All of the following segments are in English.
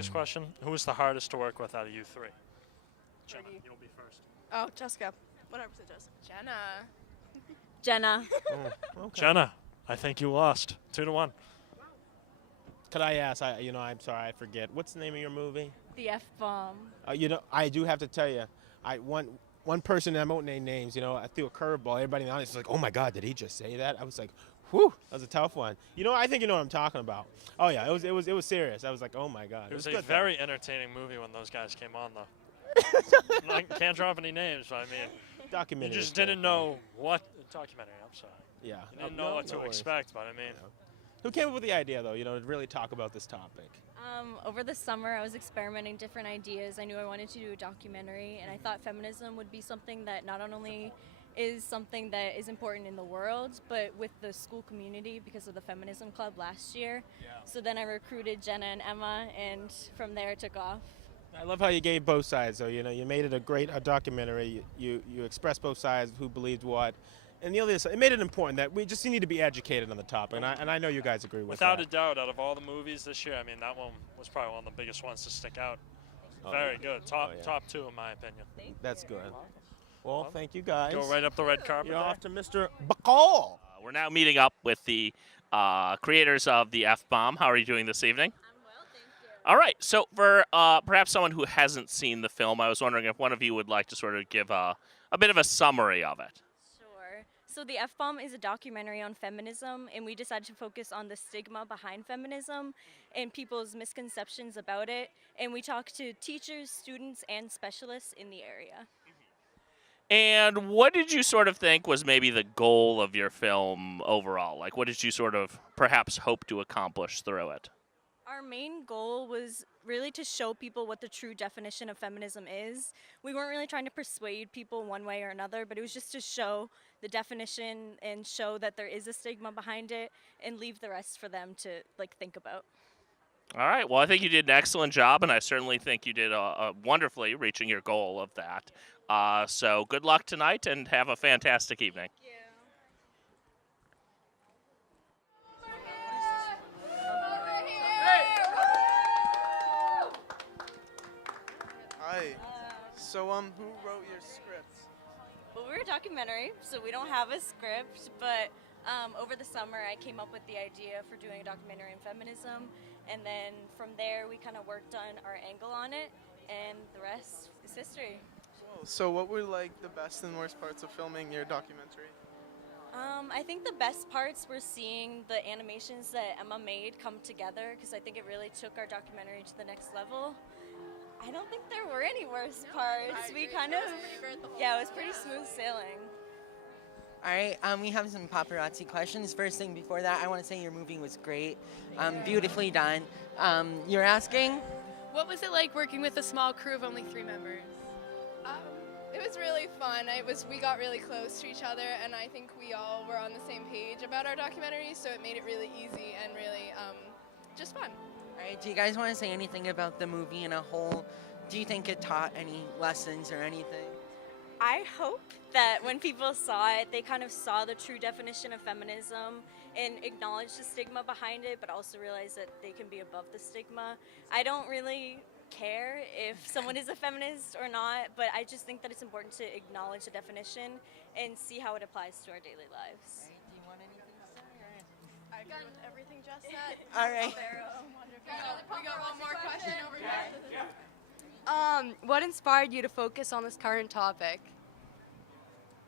biggest question. Who was the hardest to work with out of you three? Jenna, you'll be first. Oh, Jessica. 100% Jessica. Jenna. Okay. Jenna, I think you lost 2-1. Could I ask? I'm sorry, I forget. What's the name of your movie? The F-bomb. I do have to tell you, one person, I won't name names. I threw a curveball. Everybody in the audience was like, "Oh my God, did he just say that?" I was like, "Whew, that was a tough one." I think you know what I'm talking about. Oh yeah, it was serious. I was like, "Oh my God." It was a good, very entertaining movie when those guys came on, though. I can't drop any names, but I mean, documentary. you just didn't know what documentary. I'm sorry. Yeah. You didn't know what to expect, but I mean. Who came up with the idea, though, to really talk about this topic? Over the summer, I was experimenting different ideas. I knew I wanted to do a documentary, and I thought feminism would be something that not only is something that is important in the world, but with the school community because of the feminism club last year. Yeah. So then I recruited Jenna and Emma, and from there it took off. I love how you gave both sides. So you made it a great documentary. You expressed both sides, who believed what. And the other side, it made it important that we just need to be educated on the topic, and I know you guys agree with that. Without a doubt, out of all the movies this year, I mean, that one was probably one of the biggest ones to stick out. Very good. Top two, in my opinion. That's good. Well, thank you guys. Go right up the red carpet. You're off to Mr. Bacall. We're now meeting up with the creators of the F-bomb. How are you doing this evening? I'm well, thank you. All right. So for perhaps someone who hasn't seen the film, I was wondering if one of you would like to sort of give a bit of a summary of it. So the F-bomb is a documentary on feminism, and we decided to focus on the stigma behind feminism and people's misconceptions about it. And we talked to teachers, students, and specialists in the area. And what did you sort of think was maybe the goal of your film overall? Like, what did you sort of perhaps hope to accomplish through it? Our main goal was really to show people what the true definition of feminism is. We weren't really trying to persuade people one way or another, but it was just to show the definition and show that there is a stigma behind it and leave the rest for them to think about. All right. Well, I think you did an excellent job, and I certainly think you did wonderfully reaching your goal of that. So good luck tonight, and have a fantastic evening. Thank you. Hi. So, who wrote your script? Well, we're a documentary, so we don't have a script, but over the summer I came up with the idea for doing a documentary on feminism, and then from there we kind of worked on our angle on it, and the rest is history. Cool. So, what were the best and worst parts of filming your documentary? I think the best parts were seeing the animations that Emma made come together, because I think it really took our documentary to the next level. I don't think there were any worst parts. We kind of, it was pretty smooth sailing. All right, we have some paparazzi questions. First thing before that, I want to say your movie was great, beautifully done. You're asking? What was it like working with a small crew of only 3 members? It was really fun. We got really close to each other, and I think we all were on the same page about our documentary, so it made it really easy and really just fun. All right, do you guys want to say anything about the movie in a whole? Do you think it taught any lessons or anything? I hope that when people saw it, they kind of saw the true definition of feminism and acknowledged the stigma behind it, but also realized that they can be above the stigma. I don't really care if someone is a feminist or not, but I just think that it's important to acknowledge the definition and see how it applies to our daily lives. All right, do you want anything to say? I got everything Jess said. All right. We got one more question over here. What inspired you to focus on this current topic?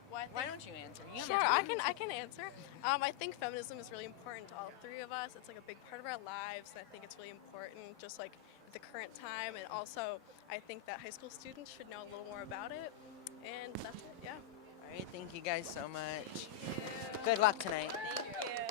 Why don't you answer? Sure, I can answer. I think feminism is really important to all 3 of us. It's a big part of our lives, and I think it's really important just at the current time, and also I think that high school students should know a little more about it, and that's it, yeah. All right, thank you guys so much. Good luck tonight. Thank you.